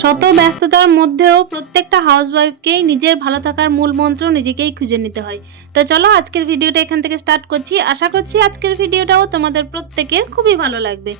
শত ব্যস্ততার মধ্যেও প্রত্যেকটা হাউসওয়াইফকেই নিজের ভালো থাকার মূল মন্ত্র নিজেকেই খুঁজে নিতে হয়। তো চলো আজকের ভিডিওটা এখান থেকে স্টার্ট করছি। আশা করছি আজকের ভিডিওটাও তোমাদের প্রত্যেকের খুবই ভালো লাগবে।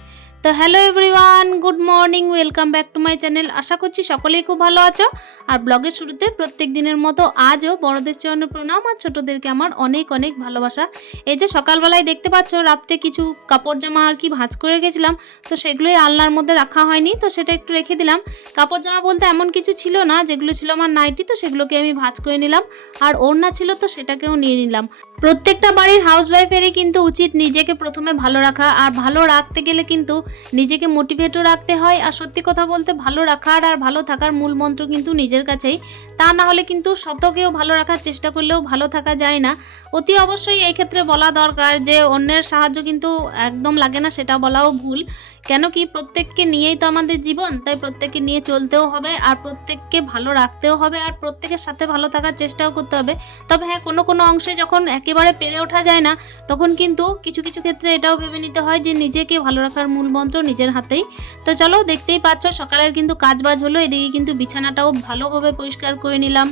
তো hello everyone good morning welcome back to my channel আশা করছি সকলেই খুব ভালো আছো। আর ব্লগের শুরুতে প্রত্যেক দিনের মতো আজও বড়দের চরণে প্রণাম আর ছোটোদেরকে আমার অনেক অনেক ভালোবাসা। এই যে সকালবেলায় দেখতে পাচ্ছ, রাত্রে কিছু কাপড় জামা আর কি ভাঁজ করে গেছিলাম তো সেগুলোই আলনার মধ্যে রাখা হয়নি, তো সেটা একটু রেখে দিলাম। কাপড় জামা বলতে এমন কিছু ছিল না, যেগুলো ছিল আমার নাইটি, তো সেগুলোকে আমি ভাঁজ করে নিলাম, আর ওড়না ছিল তো সেটাকেও নিয়ে নিলাম। প্রত্যেকটা বাড়ির হাউস ওয়াইফেরই কিন্তু উচিত নিজেকে প্রথমে ভালো রাখা, আর ভালো রাখতে গেলে কিন্তু নিজেকে মোটিভেটও রাখতে হয় আর সত্যি কথা বলতে ভালো রাখার আর ভালো থাকার মূল মন্ত্র কিন্তু নিজের কাছেই। তা না হলে কিন্তু শতকেও ভালো রাখার চেষ্টা করলেও ভালো থাকা যায় না। অতি অবশ্যই এই ক্ষেত্রে বলা দরকার যে অন্যের সাহায্য কিন্তু একদম লাগে না, সেটা বলাও ভুল। কেন কি প্রত্যেককে নিয়েই তো আমাদের জীবন, তাই প্রত্যেককে নিয়ে চলতেও হবে আর প্রত্যেককে ভালো রাখতেও হবে আর প্রত্যেকের সাথে ভালো থাকার চেষ্টাও করতে হবে। তবে হ্যাঁ কোনো কোনো অংশে যখন একেবারে পেরে ওঠা যায় না, তখন কিন্তু কিছু কিছু ক্ষেত্রে এটাও ভেবে নিতে হয় যে নিজেকে ভালো রাখার মূল মন্ত্র নিজের হাতেই। তো চলো, দেখতেই পাচ্ছ সকালের কিন্তু কাজ বাজ হলো, এদিকে কিন্তু বিছানাটাও ভালোভাবে পরিষ্কার করে নিলাম।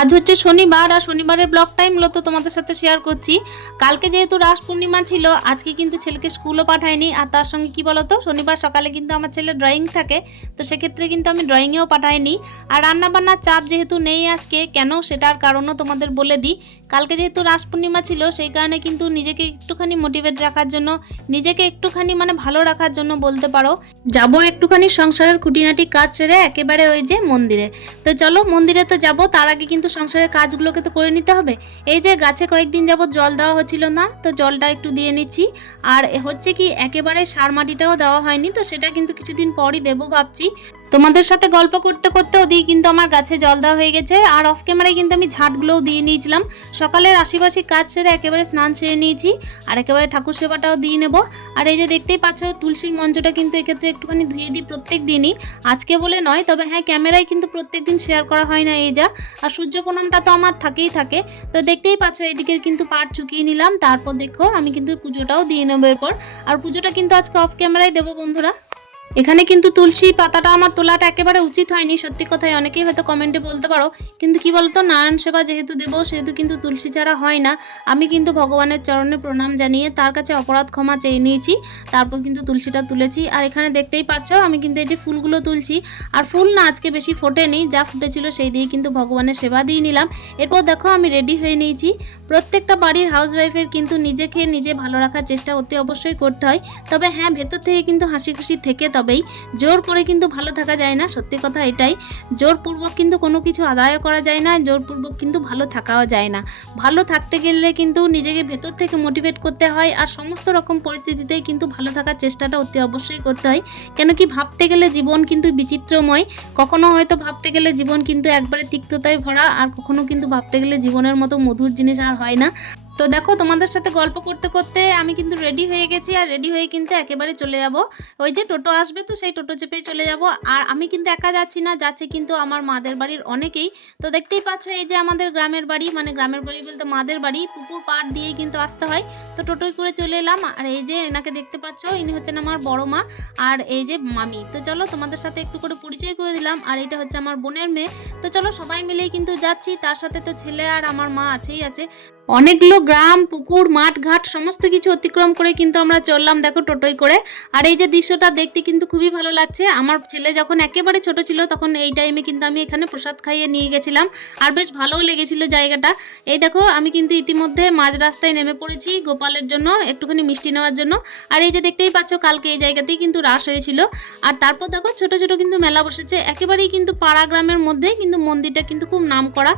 আজ হচ্ছে শনিবার আর শনিবারের ব্লগ টাইম মূলত তোমাদের সাথে শেয়ার করছি। কালকে যেহেতু রাস পূর্ণিমা ছিল, আজকে কিন্তু ছেলেকে স্কুলও পাঠায়নি। আর তার সঙ্গে কি বলতো, শনিবার সকালে কিন্তু আমার ছেলে ড্রয়িং থাকে, তো সেক্ষেত্রে কিন্তু আমি ড্রয়িংয়েও পাঠাইনি। আর রান্নাবান্নার চাপ যেহেতু নেই আজকে, কেন সেটার কারণও তোমাদের বলে দিই। কালকে যেহেতু রাস পূর্ণিমা ছিল, সেই কারণে কিন্তু নিজেকে একটুখানি মোটিভেট রাখার জন্য, নিজেকে একটুখানি মানে ভালো রাখার জন্য বলতে পারো, যাব একটুখানি সংসারের খুঁটিনাটি কাজ সেরে একেবারে ওই যে মন্দিরে। তো চলো মন্দিরে তো যাব, তার আগে কিন্তু সংসারের কাজগুলোকে তো করে নিতে হবে। এই যে গাছে কয়েকদিন যাবত জল দেওয়া হচ্ছিল না, তো জলটা একটু দিয়ে নিচ্ছি। আর হচ্ছে কি, একেবারে সার মাটিটাও দেওয়া হয়নি, তো সেটা কিন্তু কিছুদিন পরই দেবো ভাবছি। তোমাদের সাথে গল্প করতে করতে ওদিকে কিন্তু আমার গাছে জল দেওয়া হয়ে গেছে। আর অফ ক্যামেরায় কিন্তু আমি ঝাঁটগুলোও দিয়ে নিয়েছিলাম। সকালের আশিপাশি কাজ সেরে একেবারে স্নান সেরে নিয়েছি। আর একেবারে ঠাকুর সেবাটাও দিয়ে নেব। আর এই যে দেখতেই পাচ্ছ, তুলসীর মঞ্চটা কিন্তু এক্ষেত্রে একটুখানি ধুয়ে দিই প্রত্যেক দিনই। আজকে বলে নয়, তবে হ্যাঁ ক্যামেরায় কিন্তু প্রত্যেক দিন শেয়ার করা হয় না এই যা। আর সূর্য প্রণামটা তো আমার থাকেই থাকে। তো দেখতেই পাচ্ছ, এদিকের কিন্তু পাট চুকিয়ে নিলাম। তারপর দেখো, আমি কিন্তু পুজোটাও দিয়ে নেব এরপর। আর পুজোটা কিন্তু আজকে অফ ক্যামেরায় দেবো বন্ধুরা। এখানে কিন্তু তুলসী পাতাটা আমার তোলাটা একেবারে উচিত হয়নি। সত্যি কথাই অনেকেই হয়তো কমেন্টে বলতে পারো। কিন্তু কি বলতো? নারায়ণ সেবা যেহেতু দেবো, সেহেতু কিন্তু তুলসী ছাড়া হয় না। আমি কিন্তু ভগবানের চরণে প্রণাম জানিয়ে তার কাছে অপরাধ ক্ষমা চেয়ে নিয়েছি। তারপর কিন্তু তুলসীটা তুলেছি। আর এখানে দেখতেই পাচ্ছ, আমি কিন্তু এই যে ফুলগুলো তুলছি। আর ফুল না আজকে বেশি ফোটেনি, যা ফুটেছিল সেই দিয়ে কিন্তু ভগবানের সেবা দিয়ে নিলাম। এরপর দেখো, আমি রেডি হয়ে নিয়েছি। প্রত্যেকটা বাড়ির হাউসওয়াইফের কিন্তু নিজেকে নিজে ভালো রাখার চেষ্টা অতি অবশ্যই করতে হয়। তবে হ্যাঁ ভেতর থেকে কিন্তু হাসি খুশি থেকে তবেই জোর করে কিন্তু ভালো থাকা যায় না। সত্যি কথা এটাই। জোরপূর্বক কিন্তু কোনো কিছু আদায় করা যায় না, জোরপূর্বক কিন্তু ভালো থাকাও যায় না। ভালো থাকতে গেলে কিন্তু নিজেকে ভেতর থেকে মোটিভেট করতে হয় আর সমস্ত রকম পরিস্থিতিতেই কিন্তু ভালো থাকার চেষ্টাটা অতি অবশ্যই করতে হয়। কেন কি ভাবতে গেলে জীবন কিন্তু বিচিত্রময়। কখনো হয়তো ভাবতে গেলে জীবন কিন্তু একবারে তিক্ততায় ভরা আর কখনো কিন্তু ভাবতে গেলে জীবনের মতো মধুর জিনিস আর হয় না। তো দেখো, তোমাদের সাথে গল্প করতে করতে আমি কিন্তু রেডি হয়ে গেছি আর রেডি হয়ে কিন্তু একেবারে চলে যাব। ওই যে টোটো আসবে তো সেই টোটো চেপেই চলে যাব। আর আমি কিন্তু একা যাচ্ছি না, যাচ্ছে কিন্তু আমার মাদের বাড়ির অনেকেই। তো দেখতেই পাচ্ছ এই যে আমাদের গ্রামের বাড়ি মানে গ্রামের বাড়ি বলতে মাদের বাড়ি, পুকুর পাড় দিয়েই কিন্তু আসতে হয়। তো টোটোয় করে চলে এলাম আর এই যে এনাকে দেখতে পাচ্ছ, ইনি হচ্ছেন আমার বড় মা আর এই যে মামি। তো চলো, তোমাদের সাথে একটু করে পরিচয় করে দিলাম আর এটা হচ্ছে আমার বোনের মেয়ে। তো চলো, সবাই মিলেই কিন্তু যাচ্ছি। তার সাথে তো ছেলে আর আমার মা আছেই আছে। অনেকগুলো গ্রাম, পুকুর, মাঠ, ঘাট, সমস্ত কিছু অতিক্রম করে কিন্তু আমরা চললাম, দেখো, টোটোয় করে। আর এই যে দৃশ্যটা দেখতে কিন্তু খুবই ভালো লাগছে। আমার ছেলে যখন একেবারে ছোট ছিল, তখন এই টাইমে কিন্তু আমি এখানে প্রসাদ খাইয়ে নিয়ে গেছিলাম। আর বেশ ভালোও লেগেছিল জায়গাটা। এই দেখো, আমি কিন্তু ইতিমধ্যে মাঝ রাস্তায় নেমে পড়েছি গোপালের জন্য, একটুখানি মিষ্টি নেওয়ার জন্য। আর এই যে দেখতেই পাচ্ছ, কালকে এই জায়গাতেই কিন্তু রাস হয়েছিল। আর তারপর দেখো, ছোট ছোট কিন্তু মেলা বসেছে। একেবারেই কিন্তু পাড়া গ্রামের মধ্যে কিন্তু মন্দিরটা কিন্তু খুব নাম করা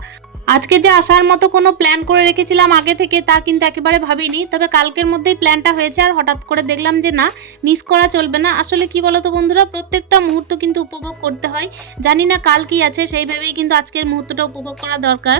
আজকে যে আসার মতো কোনো প্ল্যান করে রেখেছিলাম আগে থেকে, তা কিন্তু একেবারে ভাবিনি। তবে কালকের মধ্যেই প্ল্যানটা হয়েছে আর হঠাৎ করে দেখলাম যে না মিস করা চলবে না। আসলে কি বলতো বন্ধুরা, প্রত্যেকটা মুহূর্ত কিন্তু উপভোগ করতে হয়। জানি না কাল কি আছে, সেই ভেবেই কিন্তু আজকের মুহূর্তটা উপভোগ করা দরকার।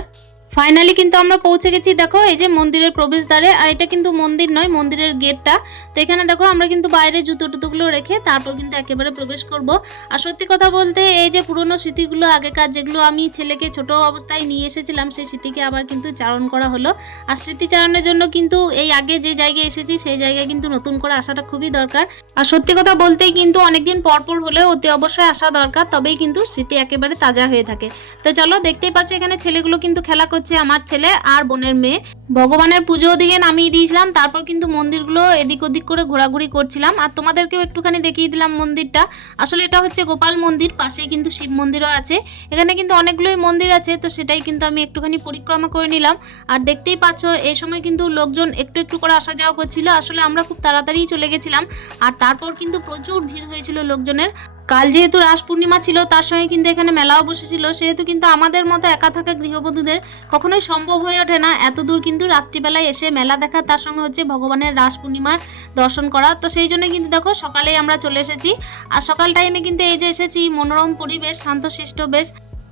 ফাইনালি কিন্তু আমরা পৌঁছে গেছি, দেখো, এই যে মন্দিরের প্রবেশদ্বারে, আর এটা কিন্তু মন্দির নয়, মন্দিরের গেটটা। তো এখানে দেখো, আমরা কিন্তু বাইরে জুতো টুতোগুলো রেখে তারপর কিন্তু একেবারে প্রবেশ করব। আর সত্যি কথা বলতে, এই যে পুরনো স্মৃতিগুলো আগেকার, যেগুলো আমি ছেলেকে ছোট অবস্থায় নিয়ে এসেছিলাম, সেই স্মৃতিকে আবার কিন্তু চারণ করা হলো। আর স্মৃতিচারণের জন্য কিন্তু এই আগে যে জায়গায় এসেছি, সেই জায়গায় কিন্তু নতুন করে আসাটা খুবই দরকার। আর সত্যি কথা বলতেই কিন্তু অনেকদিন পর পর হলেও অতি অবশ্যই আসা দরকার, তবেই কিন্তু স্মৃতি একেবারে তাজা হয়ে থাকে। তো চলো, দেখতেই পাচ্ছ এখানে ছেলেগুলো কিন্তু খেলা করছে। আমার ছেলে আর বোনের মেয়ে। ভগবানের পুজো দিকে নামিয়ে দিয়েছিলাম, তারপর কিন্তু মন্দিরগুলো এদিক ওদিক করে ঘোরাঘুরি করছিলাম। আর তোমাদেরকেও একটুখানি দেখিয়ে দিলাম মন্দিরটা। আসলে এটা হচ্ছে গোপাল মন্দির, পাশেই কিন্তু শিব মন্দিরও আছে। এখানে কিন্তু অনেকগুলোই মন্দির আছে, তো সেটাই কিন্তু আমি একটুখানি পরিক্রমা করে নিলাম। আর দেখতেই পাচ্ছ এই সময় কিন্তু লোকজন একটু একটু করে আসা যাওয়া করছিল। আসলে আমরা খুব তাড়াতাড়ি চলে গেছিলাম। আর তারপর কিন্তু প্রচুর ভিড় হয়েছিল লোকজনের। কাল যেহেতু রাস পূর্ণিমা ছিল, তার সঙ্গে কিন্তু এখানে মেলাও বসেছিল। সেহেতু কিন্তু আমাদের মতো একা থাকা গৃহবধূদের কখনোই সম্ভব হয়ে ওঠে না। এত দূর কিন্তু রাত্রিবেলায় এসে মেলা দেখা, তার সঙ্গে হচ্ছে ভগবানের রাস পূর্ণিমার দর্শন করা। তো সেই জন্য কিন্তু দেখো, সকালেই আমরা চলে এসেছি। আর সকাল টাইমে কিন্তু এই যে এসেছি, মনোরম পরিবেশ, শান্তশিষ্ট বেশ।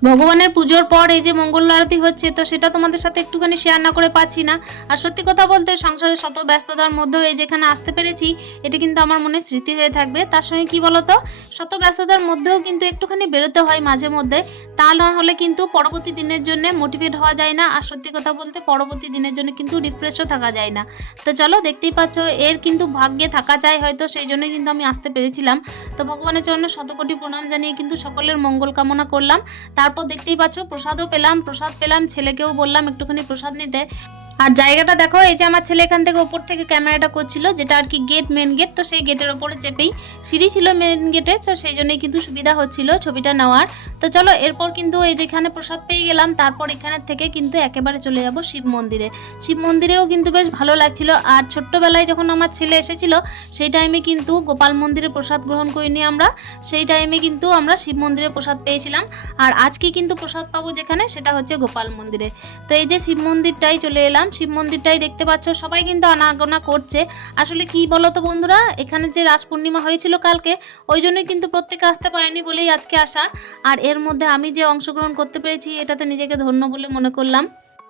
ভগবানের পুজোর পর এই যে মঙ্গল আরতি হচ্ছে, তো সেটা তোমাদের সাথে একটুখানি শেয়ার না করে পাচ্ছি না। আর সত্যি কথা বলতে সংসারের শত ব্যস্ততার মধ্যেও এই যেখানে আসতে পেরেছি, এটা কিন্তু আমার মনে স্মৃতি হয়ে থাকবে। তার সঙ্গে কি বলতো, শত ব্যস্ততার মধ্যেও কিন্তু একটুখানি বেরোতে হয় মাঝে মধ্যে। তা না হলে কিন্তু পরবর্তী দিনের জন্য মোটিভেট হওয়া যায় না, আর সত্যি কথা বলতে পরবর্তী দিনের জন্য কিন্তু রিফ্রেশও থাকা যায় না। তো চলো দেখতেই পাচ্ছ, এর কিন্তু ভাগ্যে থাকা যায় হয়তো, সেই জন্যই কিন্তু আমি আসতে পেরেছিলাম। তো ভগবানের চরণে শতকোটি প্রণাম জানিয়ে কিন্তু সকলের মঙ্গল কামনা করলাম। তারপর দেখতেই পাচ্ছ প্রসাদও পেলাম প্রসাদ পেলাম ছেলেকেও বললাম একটুখানি প্রসাদ নিতে। আর জায়গাটা দেখো, এই যে আমার ছেলে এখান থেকে ওপর থেকে ক্যামেরাটা করছিল, যেটা আর কি গেট মেন গেট তো সেই গেটের ওপরে চেপেই সিঁড়ি ছিল মেন গেটে তো সেই জন্যই কিন্তু সুবিধা হচ্ছিল ছবিটা নেওয়ার। তো চলো, এরপর কিন্তু এই যেখানে প্রসাদ পেয়ে গেলাম, তারপর এখানে থেকে কিন্তু একেবারে চলে যাব শিব মন্দিরে। শিব মন্দিরেও কিন্তু বেশ ভালো লাগছিল, আর ছোট্টবেলায় যখন আমার ছেলে এসেছিল, সেই টাইমে কিন্তু গোপাল মন্দিরে প্রসাদ গ্রহণ করিনি আমরা, সেই টাইমে কিন্তু আমরা শিব মন্দিরে প্রসাদ পেয়েছিলাম। আর আজকে কিন্তু প্রসাদ পাবো যেখানে, সেটা হচ্ছে গোপাল মন্দিরে। তো এই যে শিব মন্দিরটাই চলে এলাম শিব মন্দিরটাই দেখতে পাচ্ছ, সবাই কিন্তু আনাগোনা করছে। আসলে কি বলো তো বন্ধুরা, এখানে যে রাস পূর্ণিমা হয়েছিল কালকে, ওই জন্যই কিন্তু প্রত্যেকে আসতে পারেনি বলেই আজকে আসা। আর এর মধ্যে আমি যে অংশগ্রহণ করতে পেরেছি, এটাতে নিজেকে ধন্য বলে মনে করলাম।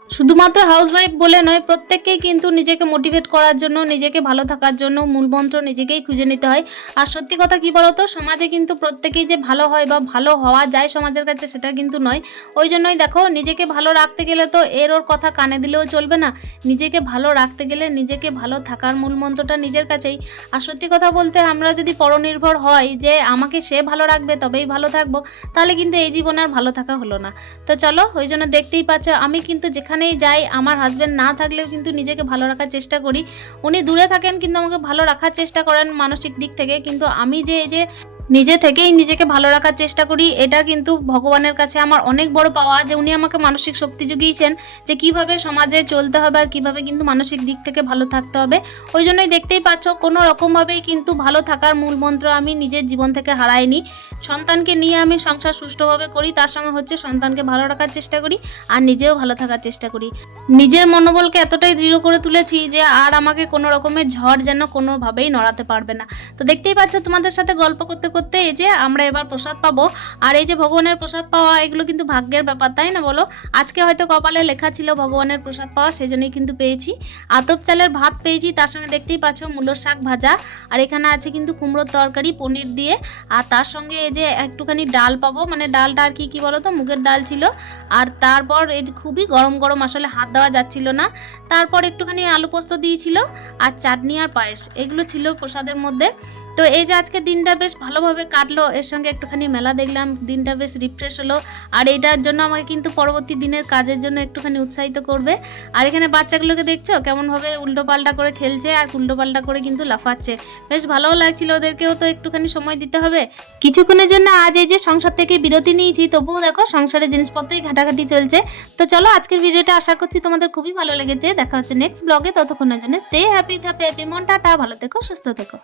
শুধুমাত্র হাউসওয়াইফ বলে নয়, প্রত্যেককেই কিন্তু নিজেকে মোটিভেট করার জন্য, নিজেকে ভালো থাকার জন্য মূলমন্ত্র নিজেকেই খুঁজে নিতে হয়। আর সত্যি কথা কি বলতো, সমাজে কিন্তু প্রত্যেকেই যে ভালো হয় বা ভালো হওয়া যায় সমাজের কাছে সেটা কিন্তু নয়। ওই জন্যই দেখো, নিজেকে ভালো রাখতে গেলে তো এর ওর কথা কানে দিলেও চলবে না। নিজেকে ভালো রাখতে গেলে নিজেকে ভালো থাকার মূলমন্ত্রটা নিজের কাছেই। আর সত্যি কথা বলতে আমরা যদি পরনির্ভর হয় যে আমাকে সে ভালো রাখবে, তবেই ভালো থাকব, তাহলে কিন্তু এই জীবনে আর ভালো থাকা হলো না। তো চলো, ওই জন্য দেখতেই পাচ্ছ, আমি কিন্তু যেখানেই যাই, আমার হাজব্যান্ড না থাকলেও কিন্তু নিজেকে ভালো রাখার চেষ্টা করি। উনি দূরে থাকেন কিন্তু আমাকে ভালো রাখার চেষ্টা করেন মানসিক দিক থেকে। কিন্তু আমি যে, এই যে নিজে থেকেই নিজেকে ভালো রাখার চেষ্টা করি। এটা কিন্তু ভগবানের কাছে আমার অনেক বড় পাওয়া যে উনি আমাকে মানসিক শক্তি জুগিয়েছেন যে কীভাবে সমাজে চলতে হবে আর কীভাবে কিন্তু মানসিক দিক থেকে ভালো থাকতে হবে। ওই জন্যই দেখতেই পাচ্ছ কোনো রকমভাবেই কিন্তু ভালো থাকার মূল মন্ত্র আমি নিজের জীবন থেকে হারাইনি। সন্তানকে নিয়ে আমি সংসার সুষ্ঠুভাবে করি, তার সঙ্গে হচ্ছে সন্তানকে ভালো রাখার চেষ্টা করি আর নিজেও ভালো থাকার চেষ্টা করি। নিজের মনোবলকে এতটাই দৃঢ় করে তুলেছি যে আর আমাকে কোনো রকমের ঝড় যেন কোনোভাবেই নড়াতে পারবে না। তো দেখতেই পাচ্ছ তোমাদের সাথে গল্প করতে করতে, এই যে আমরা এবার প্রসাদ পাবো। আর এই যে ভগবানের প্রসাদ পাওয়া, এগুলো কিন্তু ভাগ্যের ব্যাপার, তাই না বলো? আজকে হয়তো কপালে লেখা ছিল ভগবানের প্রসাদ পাওয়া, সেজন্যই কিন্তু পেয়েছি। আতপ চালের ভাত পেয়েছি, তার সঙ্গে দেখতেই পাচ্ছ মূলোর শাক ভাজা। আর এখানে আছে কিন্তু কুমড়োর তরকারি, পনির দিয়ে। আর তার সঙ্গে এই যে একটুখানি ডাল পাবো মানে ডালটা আর কি কি বলো তো, মুগের ডাল ছিল। আর তারপর এই যে খুবই গরম গরম, আসলে হাত দেওয়া যাচ্ছিল না। তারপর একটুখানি আলু পোস্ত দিয়েছিল, আর চাটনি আর পায়েস, এগুলো ছিল প্রসাদের মধ্যে। তো এই যে আজকে দিনটা বেশ ভালোভাবে কাটলো, এর সঙ্গে একটুখানি মেলা দেখলাম, দিনটা বেশ রিফ্রেশ হলো। আর এটার জন্য আমাকে কিন্তু পরবর্তী দিনের কাজের জন্য একটুখানি উৎসাহিত করবে। আর এখানে বাচ্চাগুলোকে দেখছ? কেমনভাবে উল্টো পাল্টা করে খেলছে আর উল্টো পাল্টা করে কিন্তু লাফাচ্ছে। বেশ ভালোও লাগছিল ওদেরকেও তো একটুখানি সময় দিতে হবে। কিছুক্ষণের জন্য আজ এই যে সংসার থেকে বিরতি নিয়েছি, তবুও দেখো সংসারের জিনিসপত্রই ঘাটাঘাটি চলছে। তো চলো আজকের ভিডিওটা আশা করছি তোমাদের খুবই ভালো লেগেছে। দেখা হচ্ছে নেক্সট ব্লগে ততক্ষণের জন্য স্টে হ্যাপি হ্যাপি হ্যাপি মন টাটা, ভালো থেকো, সুস্থ থেকো।